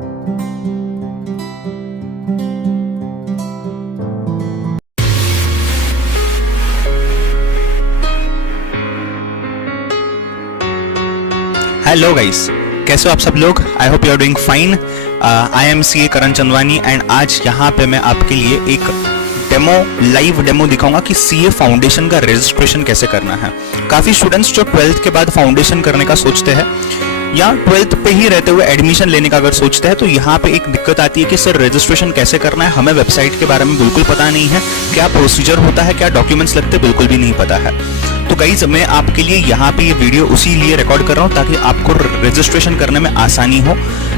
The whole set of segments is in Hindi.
हेलो गाइस, कैसे हो आप सब लोग? I hope you are doing fine. I am C A Karan Chandwani and आज यहाँ पे मैं आपके लिए एक लाइव डेमो दिखाऊंगा कि सीए फाउंडेशन का रजिस्ट्रेशन कैसे करना है। काफी स्टूडेंट्स जो 12th के बाद फाउंडेशन करने का सोचते हैं या 12th पे ही रहते हुए एडमिशन लेने का अगर सोचते हैं तो यहाँ पे एक दिक्कत आती है कि सर रजिस्ट्रेशन कैसे करना है, हमें वेबसाइट के बारे में बिल्कुल पता नहीं है, क्या प्रोसीजर होता है, क्या डॉक्यूमेंट्स लगते हैं, बिल्कुल भी नहीं पता है। तो गाइस मैं आपके लिए यहाँ पे ये वीडियो उसी लिए रिकॉर्ड कर रहा हूँ ताकि आपको रजिस्ट्रेशन करने में आसानी हो।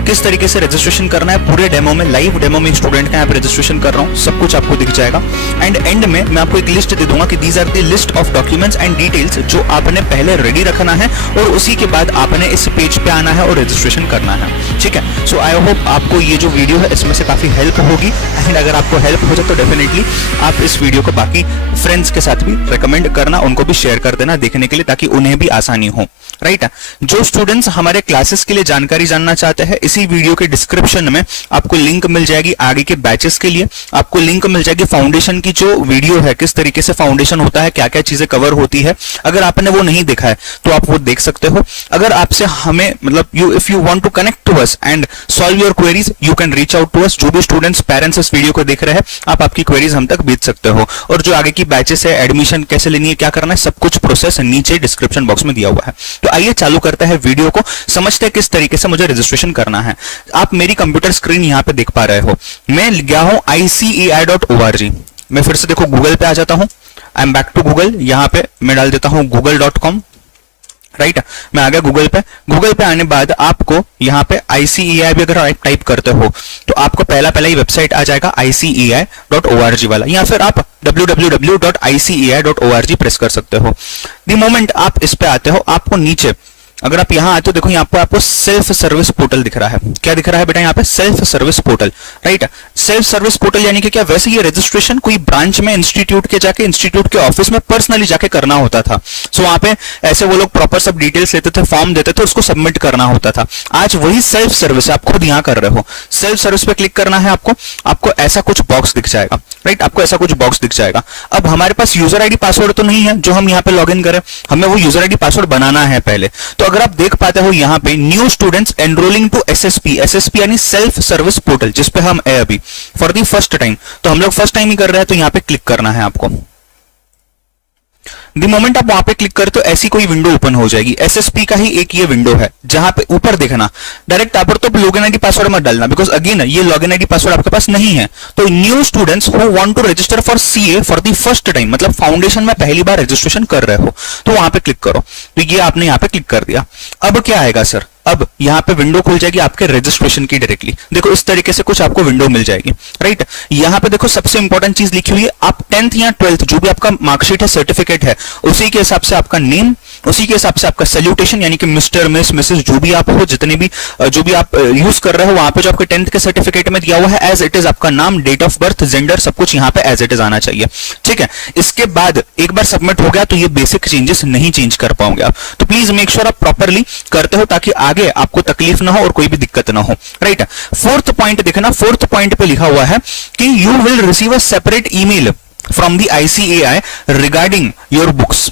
किस तरीके से रजिस्ट्रेशन करना है पूरे डेमो में, लाइव डेमो में स्टूडेंट का यहाँ पे रजिस्ट्रेशन कर रहा हूँ, सब कुछ आपको दिख जाएगा। एंड एंड में मैं आपको एक लिस्ट दे दूंगा कि these are the list of documents and details जो आपने पहले रेडी रखना है और उसी के बाद आपने इस पेज पे आना है और रजिस्ट्रेशन करना है। ठीक है, सो आई होप आपको ये जो वीडियो है इसमें से काफी हेल्प होगी। एंड अगर आपको हेल्प हो जाए तो डेफिनेटली आप इस वीडियो को बाकी फ्रेंड्स के साथ भी रिकमेंड करना, उनको भी शेयर कर देना देखने के लिए, ताकि उन्हें भी आसानी हो। राइट, जो स्टूडेंट्स हमारे क्लासेस के लिए जानकारी जानना चाहते हैं, इसी वीडियो के डिस्क्रिप्शन में आपको लिंक मिल जाएगी आगे के बैचेस के लिए, आपको लिंक मिल जाएगी फाउंडेशन की जो वीडियो है, किस तरीके से फाउंडेशन होता है, क्या क्या चीजें कवर होती है। अगर आपने वो नहीं देखा है तो आप वो देख सकते हो। अगर आपसे हमें मतलब if you want to connect to us and solve your queries, you can reach out to us. जो भी स्टूडेंट्स पेरेंट्स इस वीडियो को देख रहे हैं, आप आपकी क्वेरीज हम तक भेज सकते हो। और जो आगे की बैचेस है, एडमिशन कैसे लेनी है, क्या करना है, सब कुछ प्रोसेस नीचे डिस्क्रिप्शन बॉक्स में दिया हुआ है। तो आइए चालू करते हैं वीडियो को, समझते हैं किस तरीके से मुझे रजिस्ट्रेशन करना है। आप मेरी कंप्यूटर स्क्रीन यहां पे देख पा रहे हो, मैं गया हूं ICAI.org। मैं फिर से देखो गूगल पे आ जाता हूं, I am back to Google. यहां पे मैं डाल देता हूं google.com। राइट, मैं आ गया गूगल पे। गूगल पे आने बाद आपको यहाँ पे ICAI भी अगर आप टाइप करते हो तो आपको पहला ही वेबसाइट आ जाएगा ICAI.org वाला, या फिर आप www.icai.org प्रेस कर सकते हो। द मोमेंट आप इस पे आते हो, आपको नीचे अगर आप यहां आते हो, देखो यहाँ पे आपको सेल्फ सर्विस पोर्टल दिख रहा है। क्या दिख रहा है बेटा? यहाँ पे self service portal. Right, self service portal यानी कि क्या? वैसे ये रजिस्ट्रेशन कोई ब्रांच में इंस्टीट्यूट के ऑफिस में पर्सनली जाके करना होता था। सो वहां पे ऐसे वो लोग प्रॉपर सब डिटेल्स लेते थे, फॉर्म देते थे, उसको सबमिट करना होता था। आज वही सेल्फ सर्विस आप खुद यहाँ कर रहे हो। सेल्फ सर्विस पे क्लिक करना है आपको ऐसा कुछ बॉक्स दिख जाएगा। राइट, आपको ऐसा कुछ बॉक्स दिख जाएगा। अब हमारे पास यूजर आईडी पासवर्ड तो नहीं है जो हम यहाँ पे लॉग इन करें, हमें वो यूजर आईडी पासवर्ड बनाना है पहले। तो अगर आप देख पाते हो यहाँ पे new students enrolling to SSP यानी सेल्फ सर्विस पोर्टल, जिसपे हम है अभी फॉर द फर्स्ट टाइम। तो हम लोग फर्स्ट टाइम ही कर रहे हैं, तो यहाँ पे क्लिक करना है आपको। द मोमेंट आप वहां पे क्लिक करें तो ऐसी कोई विंडो ओपन हो जाएगी। एसएसपी का ही एक ये विंडो है, जहां पे ऊपर देखना डायरेक्ट आप तो लॉगिन आईडी पासवर्ड मत डालना, बिकॉज अगेन ये लॉगिन आईडी पासवर्ड आपके पास नहीं है। तो new students who want to register for CA for the first time, मतलब फाउंडेशन में पहली बार रजिस्ट्रेशन कर रहे हो, तो वहां पे क्लिक करो। तो ये आपने यहाँ पे क्लिक कर दिया। अब क्या आएगा सर? अब यहाँ पे विंडो खुल जाएगी आपके रजिस्ट्रेशन की डायरेक्टली। देखो इस तरीके से कुछ आपको विंडो मिल जाएगी। राइट, यहाँ पे देखो सबसे इंपॉर्टेंट चीज लिखी हुई है, आप 10th या 12th जो भी आपका मार्कशीट है, सर्टिफिकेट है, उसी के हिसाब से आपका नेम, उसी के हिसाब से आपका सैल्यूटेशन यानी कि मिस्टर, मिस, मिसेस जो भी आप हो, जितने भी जो भी आप यूज कर रहे हो, वहां पे जो आपके 10th के सर्टिफिकेट में दिया हुआ है एज इट इज आपका नाम, डेट ऑफ बर्थ, जेंडर, सब कुछ यहाँ पे एज इट इज आना चाहिए। ठीक है, इसके बाद एक बार सबमिट हो गया तो ये बेसिक चेंजेस नहीं चेंज कर पाओगे आप। तो प्लीज मेक श्योर आप प्रॉपरली करते हो ताकि आगे आपको तकलीफ ना हो और कोई भी दिक्कत ना हो। राइट, फोर्थ पॉइंट देखना, फोर्थ पॉइंट पे लिखा हुआ है कि you will receive a separate email from the ICAI regarding your books.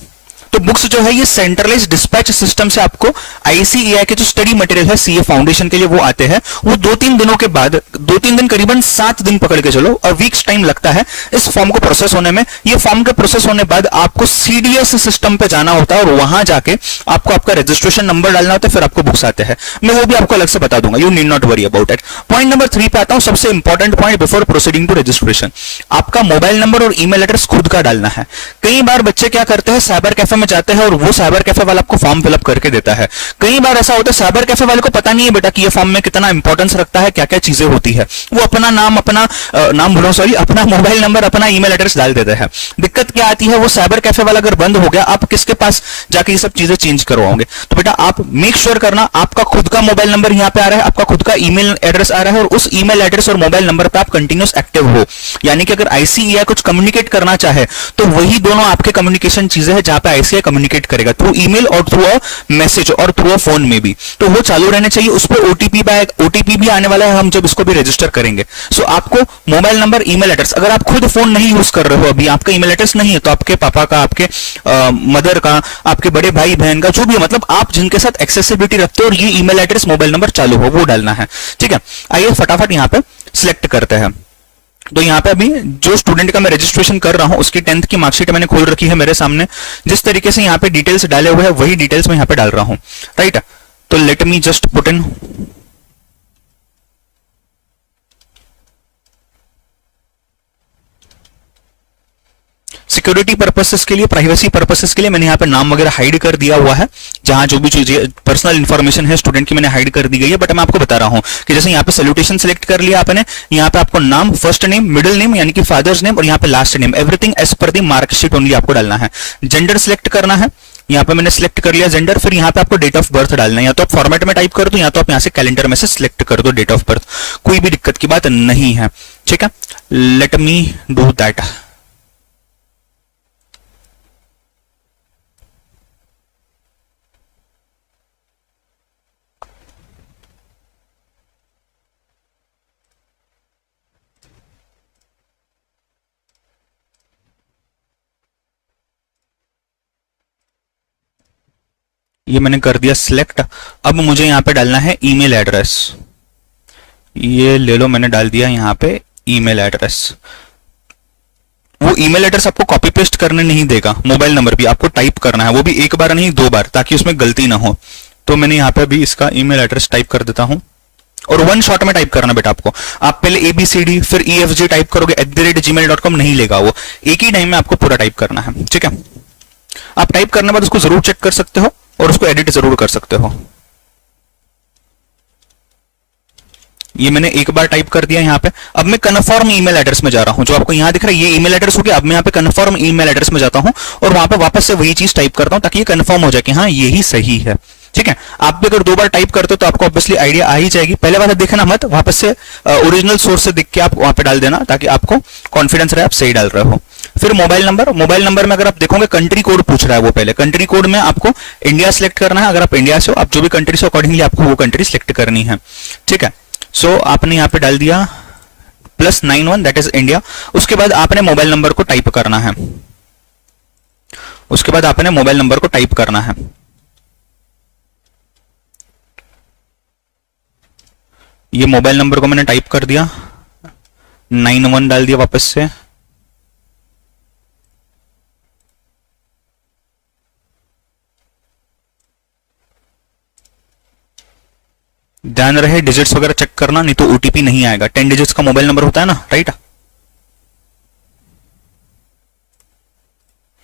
तो बुक्स जो है ये सेंट्रलाइज डिस्पैच सिस्टम से आपको ICAI के जो स्टडी मटेरियल है सीए फाउंडेशन के लिए वो आते हैं। वो 2-3 दिनों के बाद, 2-3 दिन करीबन 7 दिन पकड़ के चलो, और वीक्स टाइम लगता है इस फॉर्म को प्रोसेस होने में। ये फॉर्म के प्रोसेस होने बाद आपको CDS सिस्टम पे जाना होता है और वहां जाके आपको आपका रजिस्ट्रेशन नंबर डालना होता है, फिर आपको बुक्स आते हैं। मैं वो भी आपको अलग से बता दूंगा, you need not worry about it. Point number 3 पे आता हूं, सबसे important point before proceeding to registration. आपका मोबाइल नंबर और ईमेल एड्रेस खुद का डालना है। कई बार बच्चे क्या करते हैं, साइबर कैफे में जाते हैं और वो साइबर कैफे वाला आपको फॉर्म फिलअप करके देता है। कई बार ऐसा होता है साइबर कैफे वाले को पता नहीं है बेटा कि ये फॉर्म में कितना इंपॉर्टेंस रखता है, क्या क्या चीजें होती है। वो अपना नाम अपना मोबाइल नंबर, अपना ईमेल एड्रेस डाल देते हैं। दिक्कत क्या आती है, वो साइबर कैफे वाला अगर बंद हो गया, आप किसके पास जाके ये सब चीजें चेंज करवाओगे? तो बेटा आप मेक श्योर करना आपका खुद का मोबाइल नंबर यहाँ पे आ रहा है, आपका खुद का ईमेल एड्रेस आ रहा है, और उस ईमेल एड्रेस और मोबाइल नंबर पे आप कंटिन्यूस एक्टिव हो। यानी कि अगर ICAI कुछ कम्युनिकेट करना चाहे तो वही दोनों आपके कम्युनिकेशन चीजें हैं जहां पे से कम्युनिकेट करेगा थ्रू ईमेल और थ्रू अ मैसेज और थ्रू अ फोन में भी, तो वो चालू रहने चाहिए। उस पर ओटीपी भी आने वाला है हम जब इसको भी रजिस्टर करेंगे। सो आपको मोबाइल नंबर, ईमेल एड्रेस, अगर आप खुद फोन नहीं यूज कर रहे हो, अभी आपका ईमेल एड्रेस नहीं है, तो आपके पापा का, आपके मदर का, आपके बड़े भाई बहन का, जो भी है, मतलब आप जिनके साथ एक्सेसिबिलिटी रखते हो और ये ईमेल एड्रेस मोबाइल नंबर चालू हो, वो डालना है। ठीक है, आइए फटाफट यहाँ पे सिलेक्ट करते हैं। तो यहाँ पे अभी जो स्टूडेंट का मैं रजिस्ट्रेशन कर रहा हूं उसकी 10th की मार्कशीट मैंने खोल रखी है मेरे सामने। जिस तरीके से यहाँ पे डिटेल्स डाले हुए हैं वही डिटेल्स मैं यहाँ पे डाल रहा हूं, राइट। तो let me just put in security purposes के लिए, प्राइवेसी पर्पसेस के लिए मैंने यहाँ पे नाम वगैरह हाइड कर दिया हुआ है। जहां जो भी चीजें पर्सनल इंफॉर्मेशन है स्टूडेंट की मैंने हाइड कर दी गई है। बट मैं आपको बता रहा हूं कि जैसे यहाँ पे सैल्यूटेशन सिलेक्ट कर लिया आपने, यहाँ पे आपको नाम, फर्स्ट नेम, मिडिल नेम यानी कि फादर्स नेम और यहाँ पे last name, everything as per दी मार्कशीट ओनली आपको डालना है। जेंडर सिलेक्ट करना है, यहाँ पे मैंने सिलेक्ट कर लिया जेंडर। फिर यहाँ पे आपको डेट ऑफ बर्थ डालना है, या तो आप फॉर्मेट में टाइप कर दो या तो आप यहाँ से कैलेंडर में से सिलेक्ट कर दो डेट ऑफ बर्थ, कोई भी दिक्कत की बात नहीं है। ठीक है, लेट मी डू दैट। ये मैंने कर दिया सिलेक्ट। अब मुझे यहाँ पे डालना है ईमेल एड्रेस, ये ले लो, मैंने डाल दिया यहाँ पे ईमेल एड्रेस। वो ईमेल एड्रेस आपको कॉपी पेस्ट करने नहीं देगा, मोबाइल नंबर भी आपको टाइप करना है, वो भी एक बार नहीं 2 बार, ताकि उसमें गलती ना हो। तो मैंने यहाँ पे भी इसका ईमेल एड्रेस टाइप कर देता हूं, और 1 शॉट में टाइप करना बेटा आपको। आप पहले ABCD फिर EFG टाइप करोगे @gmail.com नहीं लेगा वो, एक ही टाइम में आपको पूरा टाइप करना है। ठीक है, आप टाइप करने के बाद उसको जरूर चेक कर सकते हो और उसको एडिट जरूर कर सकते हो। ये मैंने एक बार टाइप कर दिया यहाँ पे। अब मैं कन्फर्म ईमेल एड्रेस में जा रहा हूं, जो आपको यहाँ दिख रहा है ये ईमेल एड्रेस हो गया। अब मैं यहाँ पे कन्फर्म ईमेल एड्रेस में जाता हूं और वहां पे वापस से वही चीज टाइप करता हूं ताकि ये कन्फर्म हो जाए कि हाँ ये ही सही है। ठीक है, आप भी अगर 2 बार टाइप करते हो तो आपको ऑब्वियसली आइडिया आ ही जाएगी। पहले वाला देखना मत, वापस से ओरिजिनल सोर्स से देख के आप वहां पे डाल देना ताकि आपको कॉन्फिडेंस रहे आप सही डाल रहे हो। फिर मोबाइल नंबर, मोबाइल नंबर में अगर आप देखोगे कंट्री कोड पूछ रहा है वो, पहले कंट्री कोड में आपको इंडिया सिलेक्ट करना है। अगर आप इंडिया से हो, आप जो भी कंट्री से अकॉर्डिंगली आपको वो कंट्री सिलेक्ट करनी है। ठीक है, सो आपने यहाँ पे डाल दिया +91 दैट इज इंडिया। उसके बाद आपने मोबाइल नंबर को टाइप करना है, उसके बाद आपने मोबाइल नंबर को टाइप करना है। ये मोबाइल नंबर को मैंने टाइप कर दिया, 91 डाल दिया वापस से। ध्यान रहे डिजिट्स वगैरह चेक करना, नहीं तो ओटीपी नहीं आएगा। 10 डिजिट्स का मोबाइल नंबर होता है ना, राइट।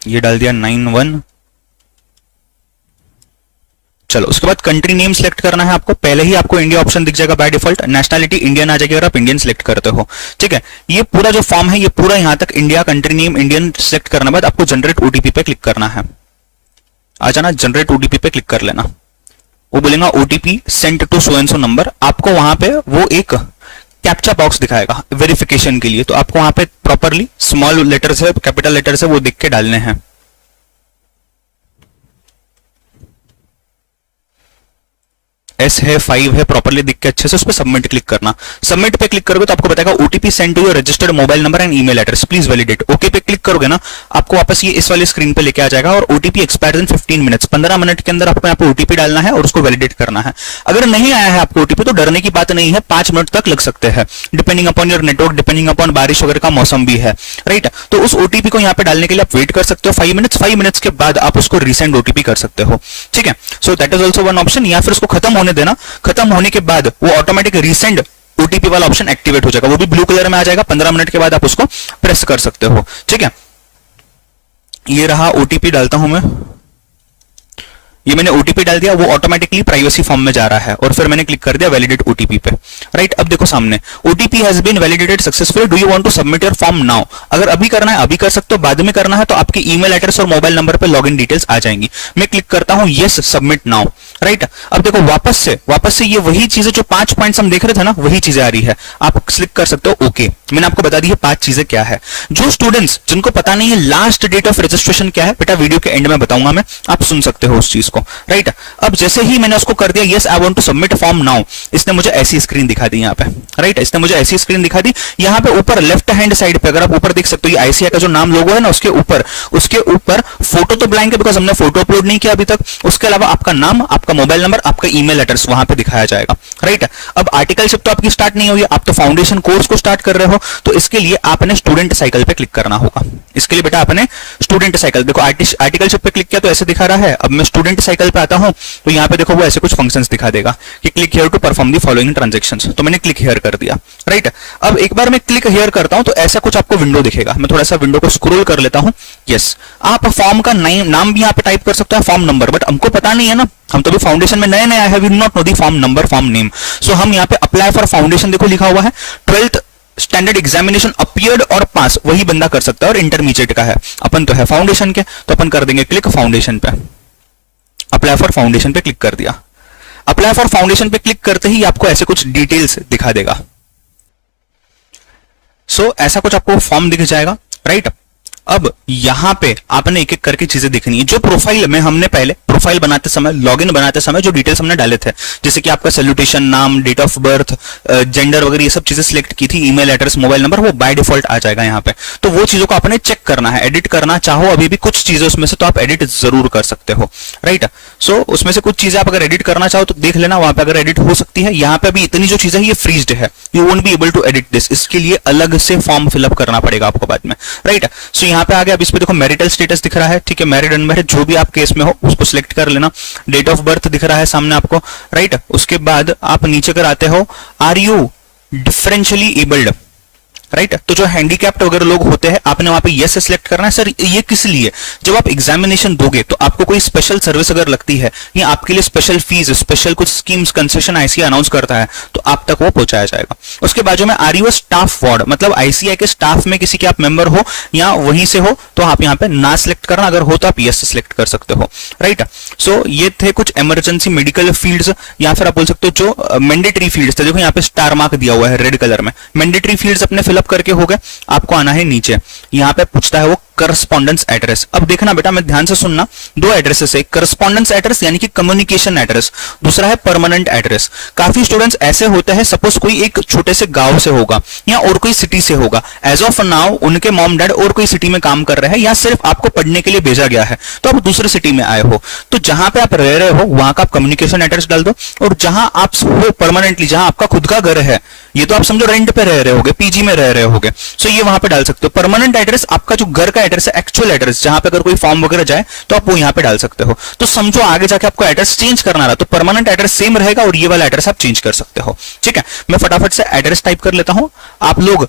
ये डाल दिया 91। चलो, उसके बाद कंट्री नेम सिलेक्ट करना है आपको। पहले ही आपको इंडिया ऑप्शन दिख जाएगा बाय डिफॉल्ट, नेशनैलिटी इंडियन आ जाएगी अगर आप इंडियन सिलेक्ट करते हो। ठीक है, ये पूरा जो फॉर्म है ये पूरा यहां तक India, country name Indian select करने बाद आपको जनरेट ओटीपी पे क्लिक करना है। आ जाना, जनरेट ओटीपी पे क्लिक कर लेना। वो बोलेगा OTP sent to so and so number. आपको वहां पे वो एक कैप्चा बॉक्स दिखाएगा वेरिफिकेशन के लिए, तो आपको वहां पे प्रॉपरली स्मॉल लेटर से कैपिटल लेटर से वो दिख के डालने हैं। S है 5 है प्रॉपरली दिख के अच्छे से, उस पर सबमिट क्लिक करना। सबमिट पे क्लिक करोगे तो आपको बताएगा OTP send to your registered mobile number and email address, please validate. Okay पे क्लिक करोगे ना, आपको वापस ये इस वाली स्क्रीन पे लेके आ जाएगा और ओटीपी एक्सपायर्ड इन 15 मिनट्स, 15 मिनट के अंदर आपको यहाँ पे ओटीपी डालना है और उसको वैलिडेट करना है। अगर नहीं आया है आपको ओटीपी तो डरने की बात नहीं है, 5 मिनट तक लग सकते हैं, depending upon your network, depending upon बारिश वगैरह का मौसम भी है, राइट। तो उस ओटीपी को यहाँ पे डालने के लिए आप वेट कर सकते हो 5 मिनट्स। 5 मिनट्स के बाद आप उसको रीसेंड ओटीपी कर सकते हो। ठीक है, so that is also one option. या फिर उसको खत्म होने देना, खत्म होने के बाद वो ऑटोमेटिक रीसेंड ओटीपी वाला ऑप्शन एक्टिवेट हो जाएगा, वो भी ब्लू कलर में आ जाएगा। 15 मिनट के बाद आप उसको प्रेस कर सकते हो। ठीक है, ये रहा ओटीपी, डालता हूं मैं। ये मैंने ओटीपी डाल दिया, वो ऑटोमेटिकली प्राइवेसी फॉर्म में जा रहा है और फिर मैंने क्लिक कर दिया वैलिडेट ओटीपी पे। राइट, अब देखो सामने OTP has been validated successfully, do you want to submit your form now. अगर अभी करना है अभी कर सकते हो, बाद में करना है तो आपके ईमेल एड्रेस और मोबाइल नंबर पे लॉगिन डिटेल्स आ जाएंगी। मैं क्लिक करता हूं यस सबमिट नाउ। राइट, अब देखो वापस से ये वही चीजें जो 5 पॉइंट्स हम देख रहे थे ना, वही चीजें आ रही है। आप क्लिक कर सकते हो ओके। मैंने आपको बता दी है 5 चीजें क्या है। जो स्टूडेंट्स जिनको पता नहीं है लास्ट डेट ऑफ रजिस्ट्रेशन क्या है, बेटा वीडियो के एंड में बताऊंगा मैं, आप सुन सकते हो उस चीज को। राइट, अब जैसे ही मैंने उसको कर दिया yes I want to submit form now, इसने मुझे ऐसी स्क्रीन दिखा दी यहाँ पे। राइट, इसने मुझे ऐसी स्क्रीन दिखा दी। यहाँ पे ऊपर लेफ्ट हैंड साइड पे अगर आप ऊपर देख सकते हो, ये आईसीआई का जो नाम लोगो है ना, उसके ऊपर फोटो तो ब्लैंक है बिकॉज हमने फोटो अपलोड नहीं किया अभी तक। उसके अलावा आपका नाम, आपका मोबाइल नंबर, आपका ईमेल एड्रेस वहां पे दिखाया जाएगा। राइट, अब आर्टिकलशिप तो आपकी स्टार्ट नहीं हुई, आप तो फाउंडेशन कोर्स को स्टार्ट कर रहे हो, तो इसके लिए आपने स्टूडेंट साइकिल पे क्लिक करना होगा। इसके लिए बेटा आपने स्टूडेंट साइकिल, देखो आर्टिकलशिप पे क्लिक किया तो ऐसे दिखा रहा है। अब मैं स्टूडेंट साइकिल पे आता हूं तो यहाँ पे देखो वो ऐसे कुछ फंक्शंस दिखा देगा कि click here to perform the following transactions, तो मैंने क्लिक हियर कर दिया। राइट, अब एक बार मैं क्लिक हियर करता हूं तो ऐसा कुछ आपको विंडो दिखेगा। मैं थोड़ा सा विंडो को स्क्रॉल कर लेता हूं। यस, आप फॉर्म का नाम भी यहाँ पे टाइप कर सकते हैं, फॉर्म नंबर, बट हमको पता नहीं है ना, हम तो भी फाउंडेशन में नए आए हैं, we do not know the form number, form name. So हम यहाँ पे अप्लाई फॉर फाउंडेशन देखो लिखा हुआ है, 12th स्टैंडर्ड एग्जामिनेशन अपीयर्ड और पास, वही बंदा कर सकता है, और इंटरमीडिएट का है, अपन तो है फाउंडेशन के, तो अपन कर देंगे क्लिक फाउंडेशन पे। अप्लाई फॉर फाउंडेशन पे क्लिक कर दिया। अप्लाई फॉर फाउंडेशन पे क्लिक करते ही आपको ऐसे कुछ डिटेल्स दिखा देगा। सो ऐसा कुछ आपको फॉर्म दिख जाएगा। राइट, अब यहां पे आपने एक एक करके चीजें देखनी है। जो प्रोफाइल में हमने पहले प्रोफाइल बनाते समय, लॉगिन बनाते समय जो डिटेल्स हमने डाले थे, जैसे कि आपका सैल्यूटेशन, नाम, डेट ऑफ बर्थ, जेंडर वगैरह, ये सब चीजें सिलेक्ट की थी, ईमेल एड्रेस, मोबाइल नंबर, वो बाय डिफॉल्ट आ जाएगा यहाँ पे। तो वो चीजों को आपने चेक करना है। एडिट करना चाहो अभी भी कुछ चीजें उसमें से, तो आप एडिट जरूर कर सकते हो। राइट, सो उसमें से कुछ चीजें आप अगर एडिट करना चाहो तो देख लेना, वहां पे अगर एडिट हो सकती है। यहाँ पे अभी इतनी जो चीजें ये फ्रीज्ड है, you won't be able to edit this, इसके लिए अलग से फॉर्म फिलअप करना पड़ेगा आपको बाद में। राइट, सो यहाँ पे आ गया। अब इस पे देखो मैरिटल स्टेटस दिख रहा है, ठीक है, मैरिड अनमैरिड जो भी आप केस में हो उसको सिलेक्ट कर लेना। डेट ऑफ बर्थ दिख रहा है सामने आपको। राइट, उसके बाद आप नीचे कर आते हो, are you differentially abled. Right, तो जो हैंडीकैप्ड वगैरह लोग होते हैं, आपने वहां पे यस सिलेक्ट करना है। सर ये किस लिए, जब आप एग्जामिनेशन दोगे तो आपको कोई स्पेशल सर्विस अगर लगती है या आपके लिए स्पेशल फीस, स्पेशल कुछ स्कीम्स, कंसेशन आईसीआई अनाउंस करता है, तो आप तक वो पहुंचाया जाएगा। उसके बाजू में आर यू स्टाफ वार्ड, मतलब आईसीआई के स्टाफ में किसी के आप मेंबर हो या वहीं से हो, तो आप यहाँ पे ना सिलेक्ट करना, अगर हो तो आप यस सिलेक्ट कर सकते हो। राइट, सो ये थे कुछ इमरजेंसी मेडिकल फील्ड्स, या फिर आप बोल सकते हो जो मैंडेटरी फील्ड्स थे। देखो यहाँ पे स्टार मार्क दिया हुआ है रेड कलर में, मैंडेटरी फील्ड्स अपने फिलअप करके हो गए। आपको आना है नीचे, यहां पे पूछता है वो करस्पॉन्डेंस एड्रेस। अब देखना बेटा, मैं ध्यान से सुनना, दो एड्रेसेस है, करस्पॉन्डेंस एड्रेस यानी कि कम्युनिकेशन एड्रेस, दूसरा है परमानेंट एड्रेस। काफी स्टूडेंट्स ऐसे होते हैं, सपोज कोई एक छोटे से गांव से होगा या और कोई सिटी से होगा, एज ऑफ नाउ उनके मॉम डैड और कोई सिटी में काम कर रहे हैं, या सिर्फ आपको पढ़ने के लिए भेजा गया है, तो आप दूसरे सिटी में आए हो, तो जहां पे आप रह रहे हो वहां का आप कम्युनिकेशन एड्रेस डाल दो। और जहां आप हो परमानेंटली, जहां आपका खुद का घर है, ये तो आप समझो रेंट पे रह रहे होगे, पीजी में रह रहे होगे, सो ये वहां पे डाल सकते हो। परमानेंट एड्रेस आपका जो घर का एड्रेस है, एक्चुअल एड्रेस, जहां पे अगर कोई फॉर्म वगैरह जाए तो आप वो यहां पे डाल सकते हो। तो समझो आगे जाके आपको एड्रेस चेंज करना रहा तो परमानेंट एड्रेस सेम रहेगा और ये वाला एड्रेस आप चेंज कर सकते हो। ठीक है, मैं फटाफट से एड्रेस टाइप कर लेता हूं, आप लोग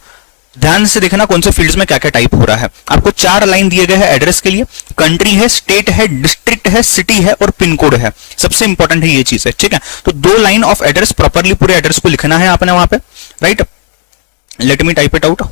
ध्यान से देखना कौन से फील्ड्स में क्या क्या टाइप हो रहा है। आपको 4 लाइन दिए गए हैं एड्रेस के लिए, कंट्री है, स्टेट है, डिस्ट्रिक्ट है, सिटी है और पिन कोड है। सबसे इंपॉर्टेंट है ये चीज है। ठीक है, तो 2 लाइन ऑफ एड्रेस प्रॉपरली पूरे एड्रेस को लिखना है आपने वहां पे। Right, let me type it out.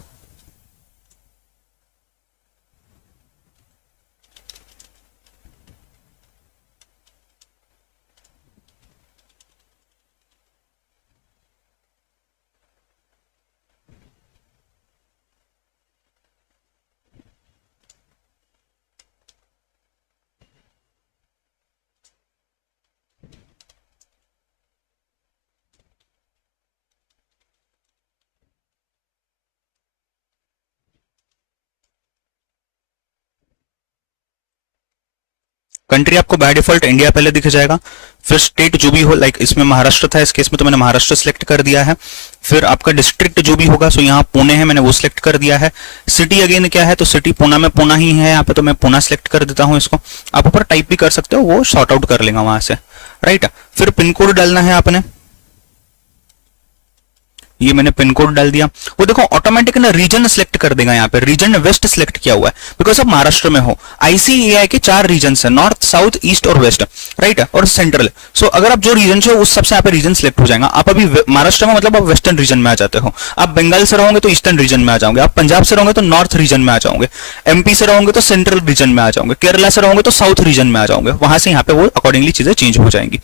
Country आपको बाय डिफॉल्ट इंडिया पहले दिख जाएगा, फिर स्टेट जो भी हो, लाइक इसमें महाराष्ट्र था, इस केस में तो मैंने महाराष्ट्र सिलेक्ट कर दिया है। फिर आपका डिस्ट्रिक्ट जो भी होगा, सो यहाँ पुणे है, मैंने वो सिलेक्ट कर दिया है। सिटी अगेन क्या है, तो सिटी पुणे में पुणे ही है यहाँ पे, तो मैं पुणे सिलेक्ट कर देता हूँ इसको। आप ऊपर टाइप भी कर सकते हो, वो शॉर्ट आउट कर लेगा वहां से। राइट, फिर पिन कोड डालना है आपने, ये मैंने पिन कोड डाल दिया, वो देखो ऑटोमेटिक ना रीजन सिलेक्ट कर देगा। यहाँ पे रीजन वेस्ट सिलेक्ट किया हुआ है बिकॉज आप महाराष्ट्र में हो। आईसीएआई के 4 रीजन है, नॉर्थ, साउथ, ईस्ट और वेस्ट, राइट, और सेंट्रल। सो अगर आप जो रीजन से उस सबसे यहाँ पे रीजन सिलेक्ट हो जाएगा। आप अभी महाराष्ट्र में मतलब आप वेस्टर्न रीजन में आ जाते हो, आप बंगाल से रहोगे तो ईस्टर्न रीजन में आ जाओगे, आप पंजाब से रहोगे तो नॉर्थ रीजन में आ जाओगे, एमपी से रहोगे तो सेंट्रल रीजन में आ जाओगे, केरला से रहोगे तो साउथ रीजन में आ जाओगे। वहां से यहाँ पे वो अकॉर्डिंगली चीजें चेंज हो जाएंगी।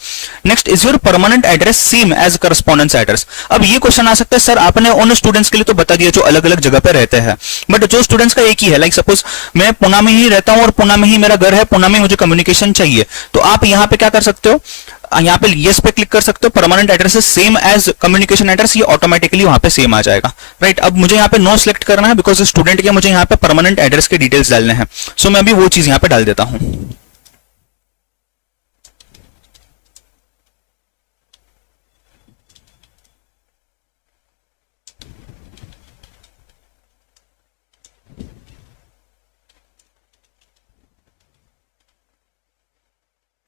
Next, is your permanent address same as correspondence address. अब ये क्वेश्चन आ सकता है सर आपने उन स्टूडेंट्स के लिए तो बता दिया जो अलग अलग जगह पे रहते हैं, बट जो स्टूडेंट्स का एक ही है, लाइक सपोज मैं पुणे में ही रहता हूं और पुणे में ही मेरा घर है, पुणे में मुझे कम्युनिकेशन चाहिए, तो आप यहां पे क्या कर सकते हो, यहाँ पे यस पे क्लिक कर सकते हो, permanent address same as communication address, ये ऑटोमेटिकली वहां पे सेम आ जाएगा, राइट। अब मुझे यहाँ पे नो सिलेक्ट करना है बिकॉज स्टूडेंट के मुझे यहाँ पे परमानेंट एड्रेस के डिटेल्स डालने हैं। सो मैं अभी वो चीज यहाँ पे डाल देता हूं।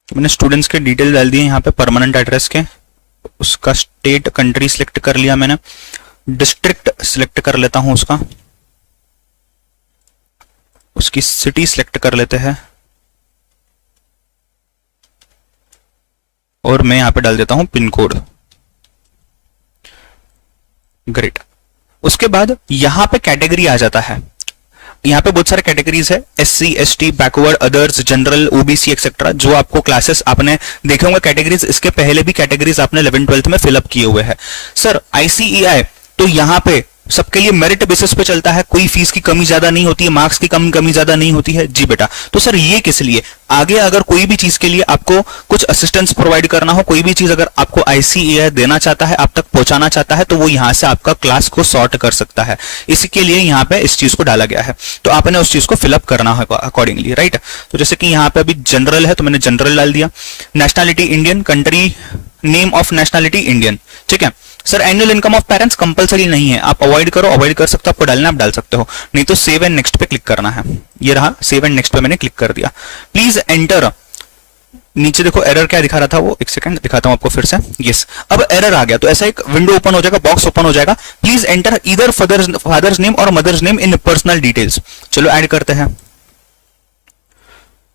मैंने स्टूडेंट्स के डिटेल डाल दिए यहाँ पे परमानेंट एड्रेस के, उसका स्टेट कंट्री सिलेक्ट कर लिया मैंने, डिस्ट्रिक्ट सिलेक्ट कर लेता हूं उसका, उसकी सिटी सिलेक्ट कर लेते हैं और मैं यहां पे डाल देता हूं पिन कोड। ग्रेट। उसके बाद यहां पे कैटेगरी आ जाता है, यहाँ पे बहुत सारे कैटेगरीज है, SC, ST, backward, others, general, OBC etcetera. जो आपको क्लासेस आपने देखे होंगे कैटेगरीज, इसके पहले भी कैटेगरीज आपने 11th-12th में फिलअप किए हुए हैं। सर आईसीएआई तो यहाँ पे सबके लिए मेरिट बेसिस पे चलता है, कोई फीस की कमी ज्यादा नहीं होती है, मार्क्स की कमी ज्यादा नहीं होती है। जी बेटा, तो सर ये किस लिए, आगे अगर कोई भी चीज के लिए आपको कुछ असिस्टेंस प्रोवाइड करना हो, कोई भी चीज अगर आपको आईसीएआई देना चाहता है, आप तक पहुंचाना चाहता है, तो वो यहां से आपका क्लास को सॉर्ट कर सकता है। इसके लिए यहाँ पे इस चीज को डाला गया है, तो आपने उस चीज को फिलअप करना है अकॉर्डिंगली, राइट। तो जैसे कि यहाँ पे अभी जनरल है तो मैंने जनरल डाल दिया, nationality Indian, country name of nationality Indian, ठीक है। Sir annual income of parents compulsory नहीं है, आप अवॉइड करो, अवॉइड कर सकते हो, आपको डालना आप डाल सकते हो, नहीं तो सेव एंड नेक्स्ट पे क्लिक करना है। ये रहा, सेव एंड नेक्स्ट पे मैंने क्लिक कर दिया। प्लीज एंटर, नीचे देखो एरर क्या दिखा रहा था वो, एक सेकंड दिखाता हूं आपको फिर से। यस, अब एरर आ गया, तो ऐसा एक विंडो ओपन हो जाएगा, बॉक्स ओपन हो जाएगा। Please enter either father's name और mother's name in personal details. चलो ऐड करते हैं,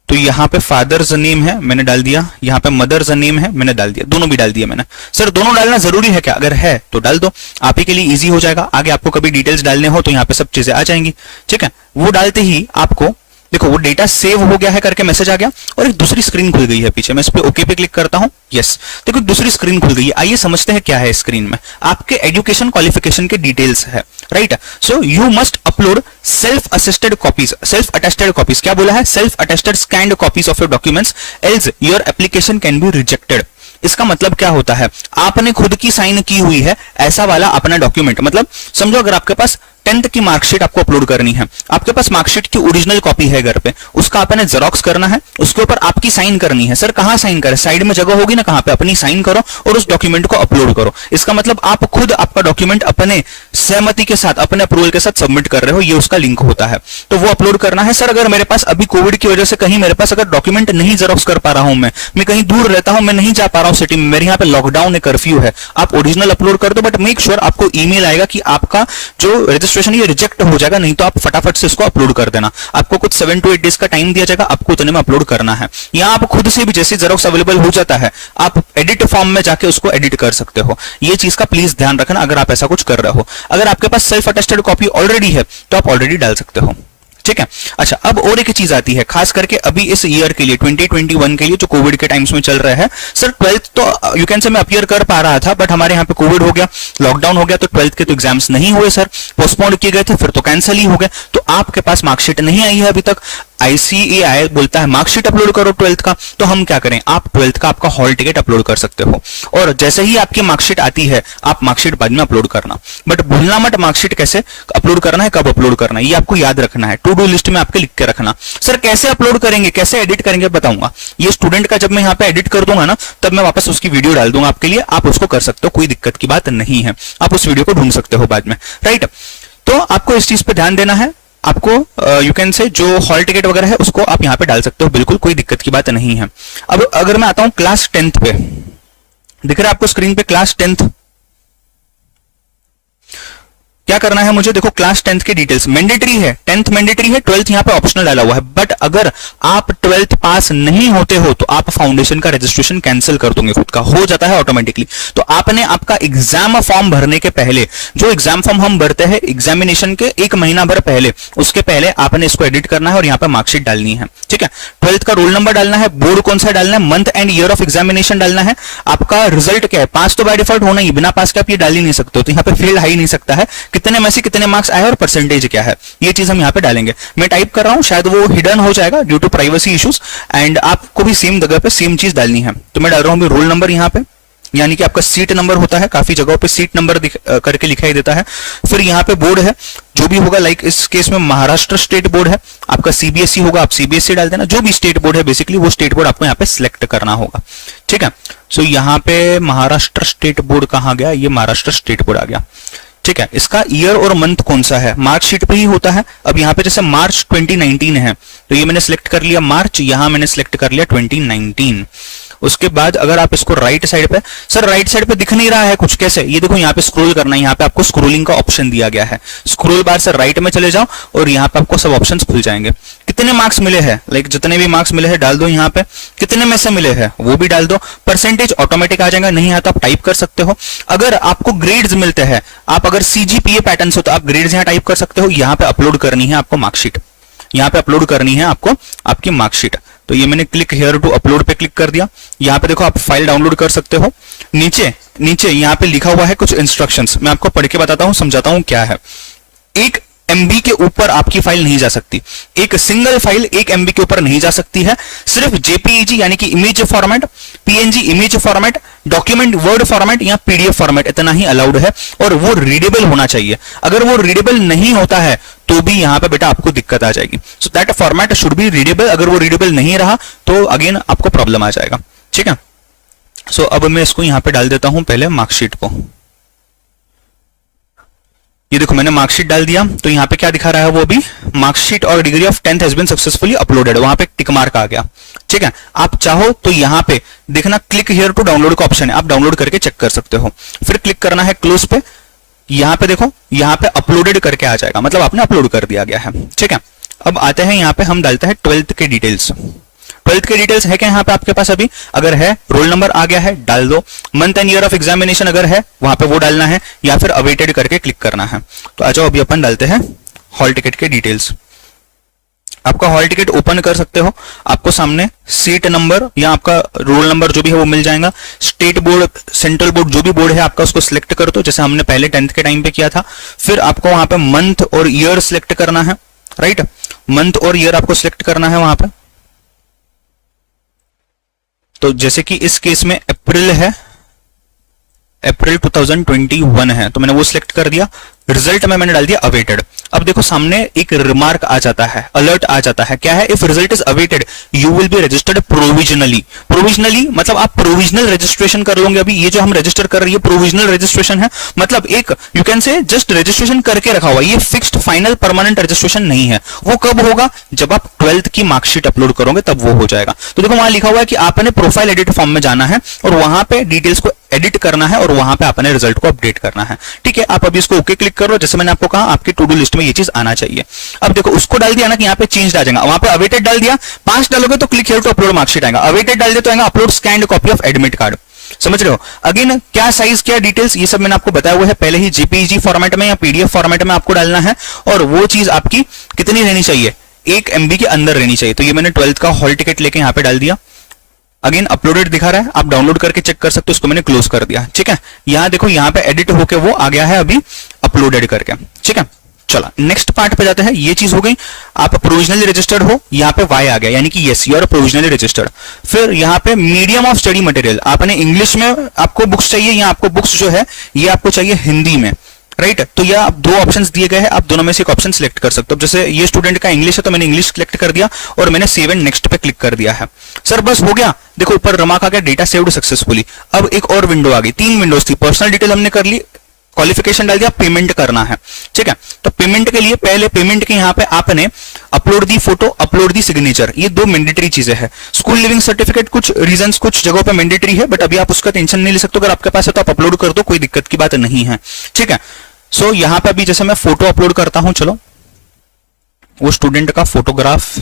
तो यहाँ पे फादर्स नेम है मैंने डाल दिया, यहाँ पे मदर्स नेम है मैंने डाल दिया, दोनों भी डाल दिया मैंने। सर दोनों डालना जरूरी है क्या, अगर है तो डाल दो, आप ही के लिए इजी हो जाएगा। आगे आपको कभी डिटेल्स डालने हो तो यहाँ पे सब चीजें आ जाएंगी, ठीक है। वो डालते ही आपको देखो वो डेटा सेव हो गया है करके मैसेज आ गया और एक दूसरी स्क्रीन खुल गई है पीछे। मैं इस पे ओके पे क्लिक करता हूं, यस, देखो दूसरी स्क्रीन खुल गई है। आइए समझते हैं क्या है स्क्रीन में। आपके एजुकेशन क्वालिफिकेशन के डिटेल्स है, right. So you must upload self assisted copies, self attested copies, क्या बोला है, self attested scanned copies of your documents else your application can be rejected. इसका मतलब क्या होता है, आपने खुद की साइन की हुई है ऐसा वाला अपना डॉक्यूमेंट, मतलब समझो अगर आपके पास 10th की मार्कशीट आपको अपलोड करनी है, आपके पास मार्कशीट की ओरिजिनल कॉपी है घर पे, उसका आपने जेरोक्स करना है, उसके ऊपर आपकी साइन करनी है। सर कहां साइन करें, साइड में जगह होगी ना, कहां पे, अपनी साइन करो और उस डॉक्यूमेंट को अपलोड करो। इसका मतलब आप खुद आपका डॉक्यूमेंट अपने सहमति के साथ, अपने अप्रूवल के साथ सबमिट कर रहे हो, ये उसका लिंक होता है, तो वो अपलोड करना है। सर अगर मेरे पास अभी कोविड की वजह से कहीं मेरे पास अगर डॉक्यूमेंट नहीं जेरोक्स कर पा रहा हूं, मैं कहीं दूर रहता हूं, मैं नहीं जा पा रहा हूं सिटी में, मेरे यहाँ पे लॉकडाउन है, कर्फ्यू है, आप ओरिजिनल अपलोड कर दो, बट मेक श्योर आपको ईमेल आएगा कि आपका जो रजिस्ट्रेशन ये रिजेक्ट हो जाएगा, नहीं तो आप फटाफट से इसको अपलोड कर देना। आपको कुछ 7 to 8 डेज का टाइम दिया जाएगा, आपको उतने में अपलोड करना है। यहाँ आप खुद से भी जैसे जेरोक्स अवेलेबल हो जाता है, आप एडिट फॉर्म में जाके उसको एडिट कर सकते हो। ये चीज का प्लीज ध्यान रखना अगर आप ऐसा कुछ कर रहे हो। अगर आपके पास सेल्फ अटेस्टेड कॉपी ऑलरेडी है तो आप ऑलरेडी डाल सकते हो, ठीक है। अच्छा, अब और एक चीज आती है, खास करके अभी इस ईयर के लिए 2021 के लिए जो कोविड के टाइम्स में चल रहा है। सर 12th तो यू कैन से मैं अपीयर कर पा रहा था, बट हमारे यहाँ पे कोविड हो गया, लॉकडाउन हो गया, तो 12th के तो एग्जाम्स नहीं हुए सर, पोस्टपोन किए गए थे, फिर तो कैंसिल ही हो गए, तो आपके पास मार्कशीट नहीं आई है अभी तक। आईसीएआई बोलता है मार्कशीट अपलोड करो 12th का, तो हम क्या करें, आप 12th का आपका हॉल टिकट अपलोड कर सकते हो, और जैसे ही आपकी मार्कशीट आती है आप मार्कशीट बाद में अपलोड करना, बट भूलना मत मार्कशीट कैसे अपलोड करना है, कब अपलोड करना है, ये आपको याद रखना है। टू डू लिस्ट में आपके लिख के रखना। सर कैसे अपलोड करेंगे, कैसे एडिट करेंगे बताऊंगा। ये स्टूडेंट का जब मैं यहाँ पे एडिट कर दूंगा ना, तब मैं वापस उसकी वीडियो डाल दूंगा आपके लिए, आप उसको कर सकते हो, कोई दिक्कत की बात नहीं है, आप उस वीडियो को ढूंढ सकते हो बाद में, राइट। तो आपको इस चीज पे ध्यान देना है। आपको यू कैन से जो हॉल टिकट वगैरह है उसको आप यहाँ पे डाल सकते हो, बिल्कुल कोई दिक्कत की बात नहीं है। अब अगर मैं आता हूं क्लास 10th पे, दिख रहा है आपको स्क्रीन पे क्लास 10th, क्या करना है मुझे, देखो क्लास 10th की डिटेल्स मैंडेटरी है, 10th मैंडेटरी है, 12th यहाँ पे ऑप्शनल डाला हुआ है, बट अगर आप 12th पास नहीं होते हो तो आप फाउंडेशन का रजिस्ट्रेशन कैंसिल कर दोगे, खुद का हो जाता है ऑटोमेटिकली। तो आपने आपका एग्जाम फॉर्म भरने के पहले, जो एग्जाम फॉर्म हम भरते हैं एग्जामिनेशन के 1 महीना भर पहले, उसके पहले आपने इसको एडिट करना है और यहाँ पे मार्कशीट डालनी है, ठीक है। 12th का रोल नंबर डालना है, बोर्ड कौन सा डालना है, month and year of examination डालना है, आपका रिजल्ट क्या है, पास तो बाय डिफॉल्ट होना ही, बिना पास के आप ये डाल ही नहीं सकते हो, तो यहाँ पे फील्ड आ ही नहीं सकता है, कितने में से कितने मार्क्स आए और परसेंटेज क्या है, ये चीज हम यहाँ पे डालेंगे। मैं टाइप कर रहा हूं, शायद वो हिडन हो जाएगा due to privacy issues, and आपको भी सेम जगह पे सेम चीज डालनी है। तो मैं डाल रहा हूं रोल नंबर यहाँ पे, यानी कि आपका सीट नंबर होता है, काफी जगहों पे सीट नंबर करके लिखाई देता है। फिर यहाँ पे बोर्ड है, जो भी होगा, लाइक इस केस में महाराष्ट्र स्टेट बोर्ड है, आपका सीबीएसई होगा, आप सीबीएसई डाल देना, जो भी स्टेट बोर्ड है बेसिकली वो स्टेट बोर्ड आपको यहाँ पे सिलेक्ट करना होगा, ठीक है। सो यहाँ पे महाराष्ट्र स्टेट बोर्ड कहाँ गया, ये महाराष्ट्र स्टेट बोर्ड आ गया, ठीक है। इसका ईयर और मंथ कौन सा है, मार्कशीट पे ही होता है। अब यहाँ पे जैसे मार्च 2019 है, तो ये मैंने सिलेक्ट कर लिया मार्च, यहां मैंने सिलेक्ट कर लिया 2019। उसके बाद अगर आप इसको राइट साइड पे, सर राइट साइड पे दिख नहीं रहा है कुछ, कैसे, ये देखो यहाँ पे स्क्रॉल करना है, यहाँ पे आपको स्क्रोलिंग का ऑप्शन दिया गया है, स्क्रॉल बार से राइट में चले जाओ और यहाँ पे आपको सब ऑप्शंस खुल जाएंगे। कितने मार्क्स मिले हैं, लाइक जितने भी मार्क्स मिले हैं डाल दो, यहाँ पे कितने में से मिले हैं वो भी डाल दो, परसेंटेज ऑटोमेटिक आ जाएगा, नहीं आता आप टाइप कर सकते हो। अगर आपको ग्रेड्स मिलते हैं, आप अगर सीजीपीए पैटर्न हो तो आप ग्रेड्स यहाँ टाइप कर सकते हो, यहाँ पे अपलोड करनी है आपको मार्कशीट, यहाँ पे अपलोड करनी है आपको आपकी मार्कशीट। तो ये मैंने क्लिक हेयर टू अपलोड पे क्लिक कर दिया, यहाँ पे देखो आप फाइल डाउनलोड कर सकते हो। नीचे नीचे यहाँ पे लिखा हुआ है कुछ इंस्ट्रक्शंस, मैं आपको पढ़ के बताता हूँ, समझाता हूँ क्या है। 1 MB के ऊपर आपकी फाइल नहीं जा सकती, एक सिंगल फाइल 1 MB के ऊपर नहीं जा सकती है, सिर्फ JPEG यानी कि image format, PNG image format, document word format या PDF फॉर्मेट, इतना ही अलाउड है, और वो रीडेबल होना चाहिए। अगर वो रीडेबल नहीं होता है तो भी यहाँ पे बेटा आपको दिक्कत आ जाएगी। So that format should be readable, अगर वो रीडेबल नहीं रहा तो अगेन आपको प्रॉब्लम आ जाएगा, ठीक है। सो अब मैं इसको यहाँ पे डाल देता हूं पहले मार्कशीट को। ये देखो मैंने मार्कशीट डाल दिया, तो यहाँ पे क्या दिखा रहा है, वो भी मार्कशीट और degree of 10th has been successfully uploaded, वहां पे टिक मार्क आ गया, ठीक है। आप चाहो तो यहाँ पे देखना क्लिक हियर टू डाउनलोड का ऑप्शन है, आप डाउनलोड करके चेक कर सकते हो। फिर क्लिक करना है क्लोज पे, यहाँ पे देखो यहाँ पे अपलोडेड करके आ जाएगा, मतलब आपने अपलोड कर दिया गया है, ठीक है। अब आते हैं यहाँ पे हम डालते हैं 12th के डिटेल्स। 12th के डिटेल्स है क्या यहाँ पे आपके पास, अभी अगर है रोल नंबर आ गया है डाल दो, month and year of examination अगर है वहां पे वो डालना है, या फिर अवेटेड करके क्लिक करना है। तो आ जाओ अभी अपन डालते हैं हॉल टिकट के डिटेल्स। आपका हॉल टिकट ओपन कर सकते हो, आपको सामने सीट नंबर या आपका रोल नंबर जो भी है वो मिल जाएगा। स्टेट बोर्ड, सेंट्रल बोर्ड, जो भी बोर्ड है आपका उसको सिलेक्ट कर दो, जैसे हमने पहले 10th के टाइम पे किया था। फिर आपको वहां पे मंथ और ईयर सिलेक्ट करना है, राइट, मंथ और ईयर आपको सिलेक्ट करना है वहां पे। तो जैसे कि इस केस में अप्रैल है, अप्रैल 2021 है, तो मैंने वो सिलेक्ट कर दिया। रिजल्ट में मैंने डाल दिया अवेटेड। अब देखो सामने एक रिमार्क आ जाता है, अलर्ट आ जाता है, क्या है, if result is awaited you will be registered provisionally. Provisionally मतलब आप प्रोविजनल रजिस्ट्रेशन कर लोगे। अभी ये जो हम रजिस्टर कर रही है प्रोविजनल रजिस्ट्रेशन है, मतलब एक you can say just registration करके रखा हुआ, ये फिक्स्ड फाइनल परमानेंट रजिस्ट्रेशन नहीं है। वो कब होगा, जब आप 12th की मार्कशीट अपलोड करोगे तब वो हो जाएगा। तो देखो वहां लिखा हुआ है कि आपने प्रोफाइल एडिट फॉर्म में जाना है और वहां पे डिटेल्स को एडिट करना है और वहां पे आपने रिजल्ट को अपडेट करना है, ठीक है। आप अभी इसको ओके क्लिक करो, जैसे मैंने आपको कहा आपकी टू डू लिस्ट में ये चीज आना चाहिए। अब देखो उसको डाल दिया ना कि यहाँ पे चेंज आ जाएगा, वहां पे अवेटेड डाल दिया, 5 डालोगे तो click here to upload marksheet आएगा, अवेटेड डाल दिया तो आएगा upload scanned copy of admit card. समझ रहे हो। अगेन क्या साइज, क्या डिटेल्स, ये सब मैंने आपको बताया हुआ है पहले ही। JPEG फॉर्मेट में या PDF फॉर्मेट में आपको डालना है, और वो चीज आपकी कितनी रहनी चाहिए, 1 MB के अंदर रहनी चाहिए। तो ये मैंने 12th का हॉल टिकट लेके यहाँ पे डाल दिया। अगेन अपलोडेड दिखा रहा है, आप डाउनलोड करके चेक कर सकते हो, उसको मैंने क्लोज कर दिया, ठीक है। यहाँ देखो यहाँ पे एडिट होके वो आ गया है अभी अपलोडेड करके, ठीक है। चला नेक्स्ट पार्ट पे जाते हैं। ये चीज हो गई, आप प्रोविजनली रजिस्टर्ड हो, यहाँ पे वाई आ गया यानी कि yes you are provisionally registered. फिर यहाँ पे मीडियम ऑफ स्टडी मटेरियल, आपने इंग्लिश में आपको बुक्स चाहिए या आपको बुक्स जो है ये आपको चाहिए हिंदी में, राइट। तो यह आप 2 ऑप्शंस दिए गए हैं, आप दोनों में से एक ऑप्शन सिलेक्ट कर सकते हो। जैसे ये स्टूडेंट का इंग्लिश है तो मैंने इंग्लिश सिलेक्ट कर दिया और मैंने सेव एंड नेक्स्ट पे क्लिक कर दिया है। सर बस हो गया, देखो ऊपर रिमार्क आ गया डेटा सेव्ड सक्सेसफुली। अब एक और विंडो आ गई, 3 विंडोज थी। पर्सनल डिटेल हमने कर ली, क्वालिफिकेशन डाल दिया, पेमेंट करना है, ठीक है। तो पेमेंट के लिए पहले पेमेंट के यहाँ पे आपने अपलोड दी फोटो, अपलोड दी सिग्नेचर, ये 2 मैंडेटरी चीजें हैं। स्कूल लिविंग सर्टिफिकेट कुछ रीजंस कुछ जगहों पे मैंडेटरी है, बट अभी आप उसका टेंशन नहीं ले सकते, अगर आपके पास है तो आप अपलोड कर दो, कोई दिक्कत की बात नहीं है, ठीक है। सो यहां पे अभी जैसे मैं फोटो अपलोड करता हूं, चलो वो स्टूडेंट का फोटोग्राफ,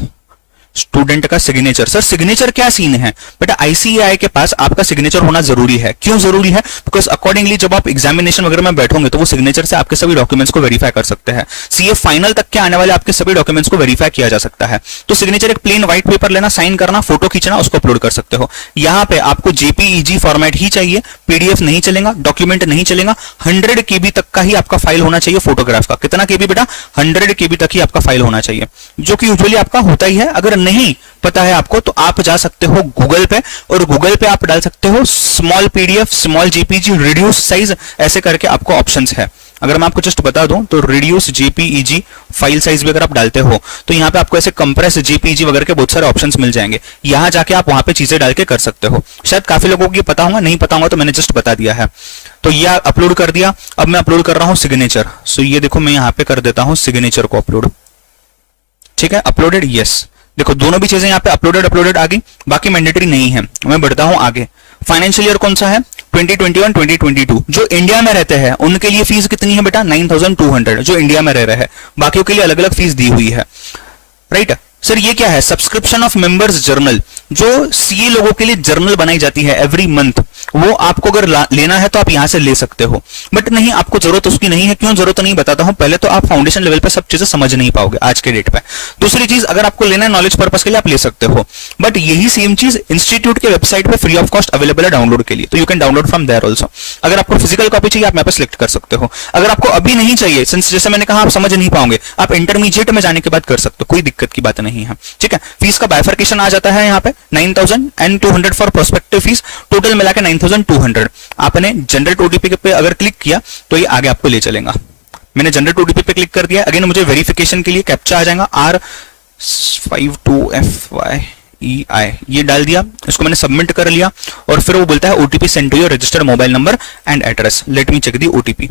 स्टूडेंट का सिग्नेचर। सर सिग्नेचर क्या सीन है बेटा, आईसीएआई के पास आपका सिग्नेचर होना जरूरी है। क्यों जरूरी है? बिकॉज अकॉर्डिंगली जब आप एग्जामिनेशन वगैरह में बैठोगे तो वो सिग्नेचर से आपके सभी डॉक्यूमेंट्स को वेरीफाई कर सकते हैं। सीए फाइनल तक के आने वाले आपके सभी डॉक्यूमेंट्स को वेरीफाई किया जा सकता है। तो सिग्नेचर एक प्लेन व्हाइट पेपर लेना, साइन करना, फोटो खींचना, उसको अपलोड कर सकते हो। यहां पे आपको जेपीईजी फॉर्मेट ही चाहिए, पीडीएफ नहीं चलेगा, डॉक्यूमेंट नहीं चलेगा। 100 केबी तक का ही आपका फाइल होना चाहिए फोटोग्राफ का। कितना केबी बेटा? 100 केबी तक ही आपका फाइल होना चाहिए, जो कि यूजुअली आपका होता ही है। अगर नहीं पता है आपको तो आप जा सकते हो गूगल पे, और गूगल पे आप डाल सकते हो small PDF, small JPG, reduce size, ऐसे करके आपको ऑप्शंस है। अगर मैं आपको जस्ट बता दूं तो रिड्यूस जेपीईजी फाइल साइज भी अगर आप डालते हो तो यहां पे आपको ऐसे कंप्रेस जेपीईजी वगैरह के बहुत सारे ऑप्शंस मिल जाएंगे। यहां जाके आप वहां पे चीजें डाल के कर सकते हो। शायद काफी लोगों को ये पता होगा, नहीं पता होगा तो मैंने जस्ट बता दिया है। तो ये अपलोड कर दिया। अब मैं अपलोड कर रहा हूं सिग्नेचर। सो ये देखो मैं यहां पे कर देता हूं सिग्नेचर को अपलोड। ठीक है, अपलोडेड, यस। देखो दोनों भी चीजें यहाँ पे अपलोडेड आ गई, बाकी मैंडेटरी नहीं है। मैं बढ़ता हूं आगे। फाइनेंशियल ईयर कौन सा है? 2021 2022। जो इंडिया में रहते हैं उनके लिए फीस कितनी है बेटा? 9200, जो इंडिया में रह रहे हैं। बाकियों के लिए अलग अलग फीस दी हुई है, राइट। सर ये क्या है? सब्सक्रिप्शन ऑफ मेंबर्स जर्नल, जो सीए लोगों के लिए जर्नल बनाई जाती है एवरी मंथ, वो आपको अगर लेना है तो आप यहां से ले सकते हो। बट नहीं, आपको जरूरत उसकी नहीं है। क्यों जरूरत नहीं बताता हूं। पहले तो आप फाउंडेशन लेवल पे सब चीजें समझ नहीं पाओगे आज के डेट पे। दूसरी चीज, अगर आपको लेना है नॉलेज पर्पस के लिए आप ले सकते हो, बट यही सेम चीज इंस्टीट्यूट के वेबसाइट पे फ्री ऑफ कॉस्ट अवेलेबल है डाउनलोड के लिए, तो you can download from there also. अगर आपको फिजिकल कॉपी चाहिए आप यहाँ पे सिलेक्ट कर सकते हो। अगर आपको अभी नहीं चाहिए, सिंस जैसे मैंने कहा आप समझ नहीं पाओगे, आप इंटरमीडिएट में जाने के बाद कर सकते हो, कोई दिक्कत की बात नहीं है। ठीक है, फीस का बाइफर्केशन आ जाता है यहाँ पे 9200 फॉर प्रोस्पेक्टिव फीस, टोटल मिला के 9200। आपने जनरेट ओटीपी पे अगर क्लिक किया तो ये आगे आपको ले चलेगा। मैंने जनरेट ओटीपी पे क्लिक कर दिया। अगेन मुझे वेरिफिकेशन के लिए कैप्चा आ जाएगा R52FYEI, ये डाल दिया, इसको मैंने सबमिट कर लिया। और फिर वो बोलता है OTP send to your registered mobile number and address. Let me check the OTP.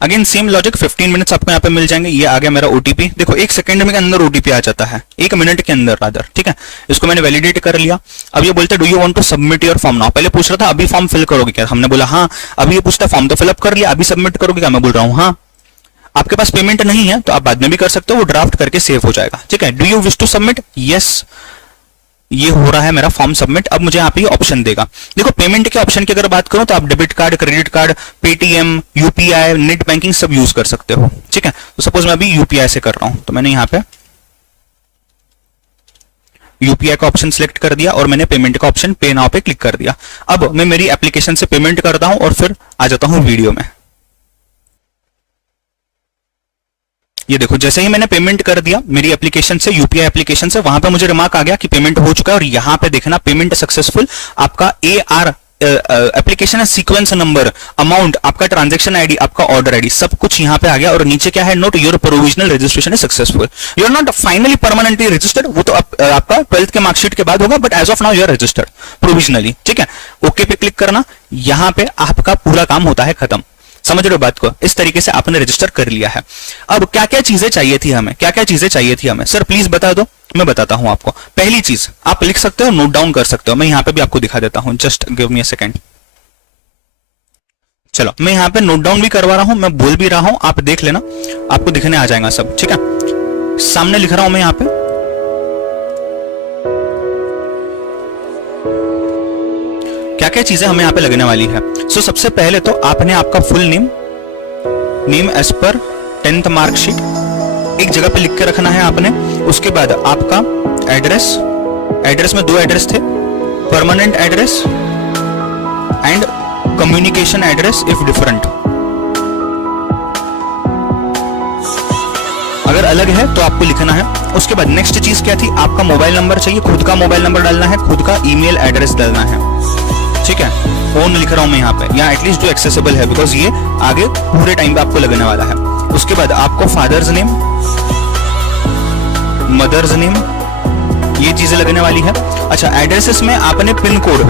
Again same logic, 15 minutes आपको यहाँ पे मिल जाएंगे। ये आ गया मेरा ओटीपी। देखो 1 सेकंड में के अंदर ओटीपी आ जाता है, 1 मिनट के अंदर रादर। ठीक है, इसको मैंने वैलिडेट कर लिया। अब ये बोलते हैं do you want to submit your form now. पहले पूछ रहा था अभी फॉर्म फिल करोगे क्या, हमने बोला हाँ। अभी ये पूछता है फॉर्म तो फिलअप कर लिया, अभी सबमिट करोगे क्या, मैं बोल रहा हूँ हाँ। आपके पास पेमेंट नहीं है तो आप बाद में भी कर सकते हो, वो ड्राफ्ट करके सेव हो जाएगा। ठीक है, do you wish to submit, yes. ये हो रहा है मेरा फॉर्म सबमिट। अब मुझे यहाँ पे ऑप्शन देगा। देखो पेमेंट के ऑप्शन की अगर बात करूं तो आप debit card, credit card, Paytm, UPI, net banking सब यूज कर सकते हो। ठीक है, तो सपोज मैं अभी यूपीआई से कर रहा हूं तो मैंने यहाँ पे यूपीआई का ऑप्शन सिलेक्ट कर दिया और मैंने पेमेंट का ऑप्शन पे नाउ पे क्लिक कर दिया। अब मैं मेरी एप्लीकेशन से पेमेंट करता हूं और फिर आ जाता हूं वीडियो में। ये देखो जैसे ही मैंने पेमेंट कर दिया मेरी एप्लीकेशन से, यूपीआई एप्लीकेशन से, वहां पे मुझे रिमार्क आ गया कि पेमेंट हो चुका है। और यहां पे देखना पेमेंट सक्सेसफुल, आपका AR एप्लीकेशन है, सीक्वेंस नंबर, अमाउंट, आपका ट्रांजैक्शन आईडी, आपका ऑर्डर आईडी, सब कुछ यहां पे आ गया। और नीचे क्या है, note your provisional registration is successful, you are not finally permanently registered. वो तो आपका 12th के मार्कशीट के बाद होगा, but as of now you are registered provisionally. ठीक है, ओके पे क्लिक करना, यहां पे आपका पूरा काम होता है खत्म। समझ रहे हो बात को? इस तरीके से आपने रजिस्टर कर लिया है। अब क्या क्या चीजें चाहिए थी हमें, क्या क्या चीजें चाहिए थी हमें, सर प्लीज बता दो। मैं बताता हूं आपको। पहली चीज आप लिख सकते हो, नोट डाउन कर सकते हो। मैं यहां पे भी आपको दिखा देता हूं, just give me a second. चलो मैं यहां पे नोट डाउन भी करवा रहा हूं, मैं बोल भी रहा हूं, आप देख लेना, आपको दिखने आ जाएगा सब। ठीक है, सामने लिख रहा हूं मैं यहां पे। क्या क्या चीजें हमें यहां पे लगने वाली है। सो सबसे पहले तो आपने आपका full name as per 10th marksheet एक जगह पे लिख के रखना है आपने। उसके बाद आपका एड्रेस में 2 एड्रेस थे, permanent address and communication address if different. अगर अलग है तो आपको लिखना है। उसके बाद नेक्स्ट चीज क्या थी, आपका मोबाइल नंबर चाहिए, खुद का मोबाइल नंबर डालना है, खुद का ईमेल एड्रेस डालना है। ठीक है, फोन लिख रहा हूं मैं यहाँ पे, या एटलीस्ट जो एक्सेसिबल है, बिकॉज ये आगे पूरे टाइम पे आपको लगने वाला है। उसके बाद आपको फादर्स नेम, मदर्स नेम, ये चीजें लगने वाली है। अच्छा, एड्रेसेस में आपने पिन कोड,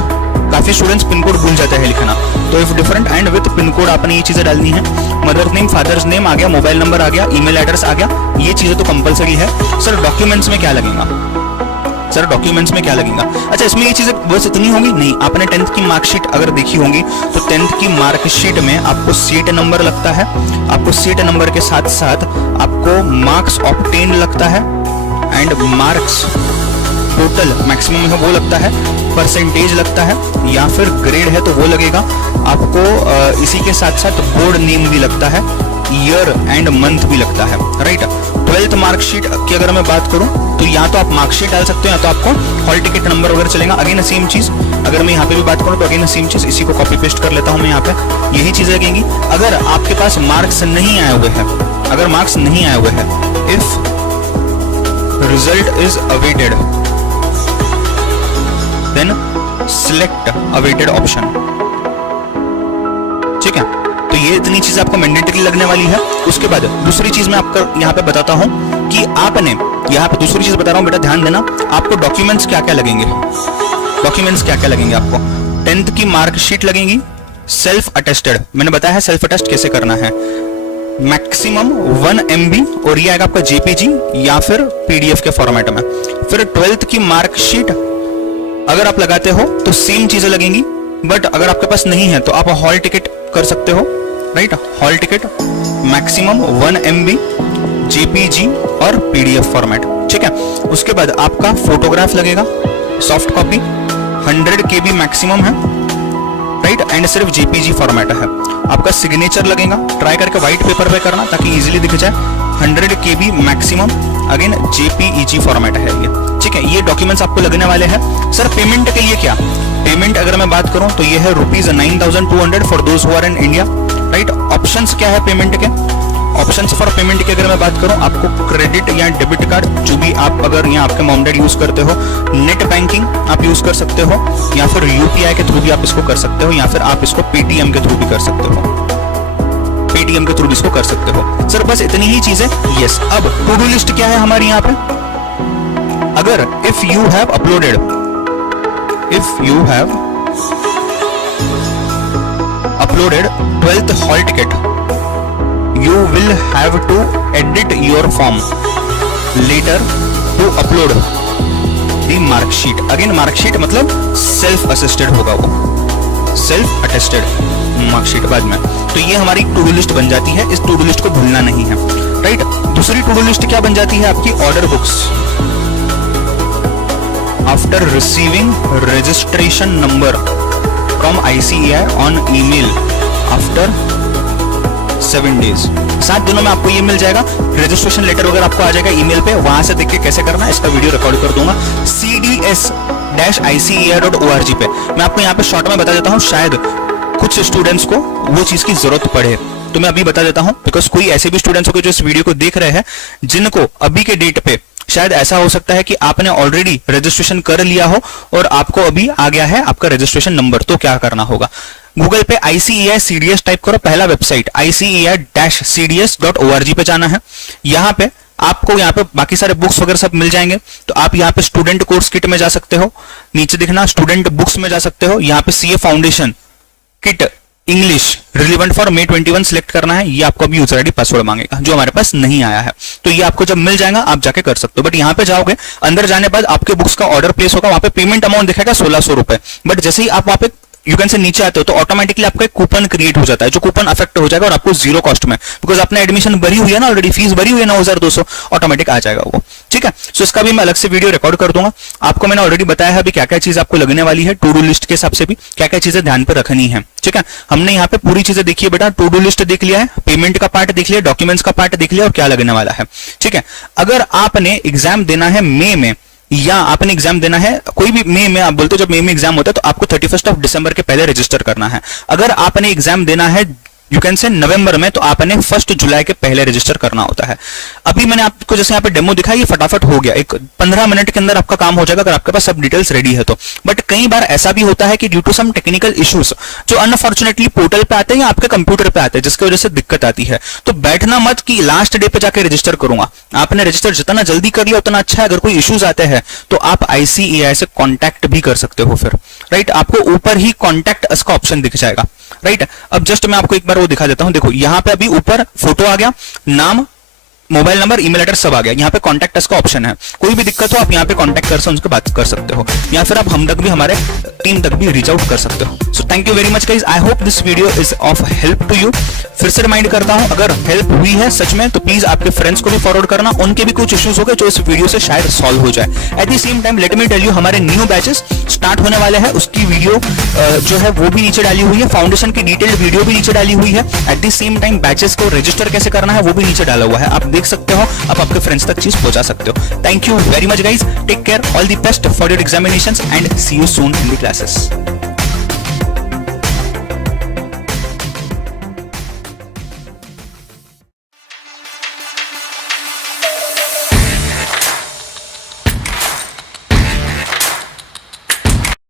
काफी स्टूडेंट्स पिन कोड भूल जाते हैं लिखना, तो if different and with pin code आपने ये चीजें डालनी है। मदर नेम, फादर्स नेम आ गया, मोबाइल नंबर आ गया, ईमेल एड्रेस आ गया, ये चीजें तो कंपलसरी है। सर डॉक्यूमेंट्स में क्या लगेगा? सर डॉक्यूमेंट्स में क्या लगेगा? अच्छा, इसमें ये चीजें बस इतनी होंगी? नहीं, आपने 10th की मार्कशीट अगर देखी होंगी तो 10th की मार्कशीट में आपको सीट नंबर लगता है, आपको सीट नंबर के साथ साथ आपको मार्क्स ऑब्टेन लगता है एंड मार्क्स टोटल मैक्सिमम है वो लगता है, परसेंटेज लगता है, या फिर ग्रेड है तो वो लगेगा आपको। इसी के साथ साथ बोर्ड नेम भी लगता है, ईयर एंड मंथ भी लगता है, राइट। 12th मार्कशीट की अगर मैं बात करूं तो या तो आप मार्कशीट डाल सकते हो या तो आपको हॉल टिकट नंबर वगैरह चलेगा। अगेन सेम चीज, अगर मैं यहाँ पे भी बात करूं तो अगेन सेम चीज, इसी को कॉपी पेस्ट कर लेता हूं मैं यहाँ पे, यही चीजें लगेंगी। अगर आपके पास मार्क्स नहीं आए हुए हैं, अगर मार्क्स नहीं आए हुए हैं, if result is awaited then select awaited option, ठीक है। तो ये इतनी चीज आपको मैंडेटरी लगने वाली है। उसके बाद दूसरी चीज मैं आपको यहाँ पे बताता हूं कि आपने यहाँ पे दूसरी चीज बता रहा हूं, बेटा ध्यान देना, आपको डॉक्यूमेंट्स क्या क्या लगेंगे। डॉक्यूमेंट्स क्या क्या लगेंगे आपको? 10th की मार्कशीट लगेंगी, सेल्फ अटेस्टेड, मैंने बताया है सेल्फ अटेस्ट कैसे करना है, मैक्सिमम 1 MB, और ये आएगा आपका JPG या फिर PDF के फॉर्मेट में। फिर 12th की मार्कशीट अगर आप लगाते हो तो सेम चीजें लगेंगी, बट अगर आपके पास नहीं है तो आप हॉल टिकट कर सकते हो, right. Hall ticket maximum 1 MB, JPG और PDF फॉर्मेट, ठीक है। उसके बाद आपका फोटोग्राफ लगेगा, सॉफ्ट कॉपी 100 KB मैक्सिमम है, राइट, एंड सिर्फ JPG फॉर्मेट है। आपका सिग्नेचर लगेगा, ट्राई करके व्हाइट पेपर पे करना ताकि इजीली दिख जाए, 100 KB maximum, again JPEG format है ये, ठीक है। ये डॉक्यूमेंट्स आपको लगने वाले हैं। सर पेमेंट के लिए क्या? पेमेंट अगर मैं बात करूं तो ये है ₹9,200 for those who are in India, right. Options क्या है पेमेंट के? ऑप्शंस फॉर पेमेंट की अगर मैं बात करूं, आपको क्रेडिट या डेबिट कार्ड, जो भी आप अगर यहाँ आपके मॉम डैड यूज करते हो, नेट बैंकिंग आप यूज कर सकते हो, या फिर UPI के थ्रू भी आप इसको कर सकते हो, या फिर आप इसको पेटीएम के थ्रू भी कर सकते हो, पेटीएम के थ्रू भी इसको कर सकते हो। सर बस इतनी ही चीजें। यस, अब टू डू लिस्ट क्या है हमारी यहाँ पे? अगर if you have uploaded uploaded 12th hall ticket, you will have to edit your form later to upload the mark sheet. Again mark sheet मतलब self assisted होगा वो, self attested mark sheet बाद में। तो ये हमारी टू डू लिस्ट बन जाती है, इस टू डू लिस्ट को भूलना नहीं है, राइट। दूसरी टू डू लिस्ट क्या बन जाती है आपकी? Order books. After receiving registration number from ICAI on email after 7 days, 7 दिनों में आपको ये मिल जाएगा। रजिस्ट्रेशन लेटर वगैरह आपको आ जाएगा ईमेल पे, वहां से देख के कैसे करना है इसका वीडियो रिकॉर्ड कर दूंगा cds-icai.org पे। मैं आपको यहाँ पे शॉर्ट में बता देता हूँ, शायद कुछ स्टूडेंट्स को वो चीज की जरूरत पड़े, तो मैं अभी बता देता हूँ, बिकॉज कोई ऐसे भी स्टूडेंट्स हो जो इस वीडियो को देख रहे हैं जिनको अभी के डेट पे शायद ऐसा हो सकता है कि आपने ऑलरेडी रजिस्ट्रेशन कर लिया हो और आपको अभी आ गया है आपका रजिस्ट्रेशन नंबर। तो क्या करना होगा? गूगल पे ICAI CDS टाइप करो, पहला वेबसाइट ICAI-CDS.org पे जाना है। यहाँ पे आपको यहाँ पे बाकी सारे बुक्स वगैरह सब मिल जाएंगे, तो आप यहाँ पे स्टूडेंट कोर्स किट में जा सकते हो, नीचे दिखना स्टूडेंट बुक्स में जा सकते हो, यहाँ पे CA foundation kit English relevant for May 21 select करना है। ये आपको अभी यूजर आईडी पासवर्ड मांगेगा जो हमारे पास नहीं आया है, तो ये आपको जब मिल जाएगा आप जाके कर सकते हो। बट यहाँ पे जाओगे, अंदर जाने बाद आपके बुक्स का ऑर्डर प्लेस होगा, वहां पे पेमेंट अमाउंट दिखाएगा 1600 रुपए। बट जैसे ही आप वहां पे यू कैन से नीचे आते हो तो ऑटोमेटिकली आपका एक कूपन क्रिएट हो जाता है, जो कूपन अफेक्ट हो जाएगा और आपको जीरो कॉस्ट में, बिकॉज आपने एडमिशन भरी हुई है ना, ऑलरेडी फीस भरी हुई है 9200, ऑटोमेटिक आ जाएगा वो, ठीक है। सो इसका भी मैं अलग से वीडियो रिकॉर्ड कर दूंगा। आपको मैंने ऑलरेडी बताया है अभी क्या क्या चीज आपको लगने वाली है, टू डू लिस्ट के हिसाब से भी क्या क्या चीजें ध्यान पर रखनी है, ठीक है। हमने यहाँ पे पूरी चीजें देखी है बेटा, टू डू लिस्ट देख लिया है, पेमेंट का पार्ट देख लिया, डॉक्यूमेंट्स का पार्ट देख लिया और क्या लगने वाला है, ठीक है। अगर आपने एग्जाम देना है मई में, या आपने एग्जाम देना है कोई भी मई में, आप बोलते हो जब मई में एग्जाम होता है तो आपको 31 दिसंबर के पहले रजिस्टर करना है। अगर आपने एग्जाम देना है यू कैन से नवंबर में, तो आपने 1 जुलाई के पहले रजिस्टर करना होता है। अभी मैंने आपको जैसे यहाँ पे डेमो दिखाया, ये फटाफट हो गया, एक 15 मिनट के अंदर आपका काम हो जाएगा अगर आपके पास सब डिटेल्स रेडी है तो। बट कई बार ऐसा भी होता है कि due to some technical issues जो अनफॉर्चुनेटली पोर्टल पे आते हैं या आपके कंप्यूटर पे आते हैं, जिसकी वजह से दिक्कत आती है, तो बैठना मत कि लास्ट डे पे जाके रजिस्टर करूंगा। आपने रजिस्टर जितना जल्दी कर लिया उतना अच्छा है। अगर कोई इश्यूज आते हैं तो आप ICAI से कॉन्टैक्ट भी कर सकते हो फिर, राइट। आपको ऊपर ही कॉन्टैक्ट अस का ऑप्शन दिख जाएगा, राइट। अब जस्ट मैं आपको एक बार वो दिखा देता हूं। देखो यहाँ पे अभी ऊपर फोटो आ गया, नाम, मोबाइल नंबर, ईमेल एड्रेस सब आ गया। यहाँ पे कॉन्टैक्ट अस का ऑप्शन है, कोई भी दिक्कत हो आप यहाँ पे कॉन्टैक्ट कर उनसे बात कर सकते हो, या फिर आप हम तक भी, हमारे टीम तक भी रीच आउट कर सकते हो। So thank you very much guys, I hope this video is of help to you. फिर से रिमाइंड करता हूं, अगर हेल्प हुई है सच में तो प्लीज आपके फ्रेंड्स को भी फॉरवर्ड करना, उनके भी कुछ इश्यूज हो गए जो इस वीडियो से शायद सॉल्व हो जाए। At the same time let me tell you, हमारे न्यू बैचेस स्टार्ट होने वाले हैं, उसकी वीडियो जो है वो भी नीचे डाली हुई है, फाउंडेशन की डिटेल्ड वीडियो भी नीचे डाली हुई है। Eight the same time batches को रजिस्टर कैसे करना है वो भी नीचे डाला हुआ है, आप देख सकते हो, आप आपके फ्रेंड्स तक चीज पहुंचा सकते हो। Thank you very much guys, take care, all the best for your examinations and see you soon in the classes.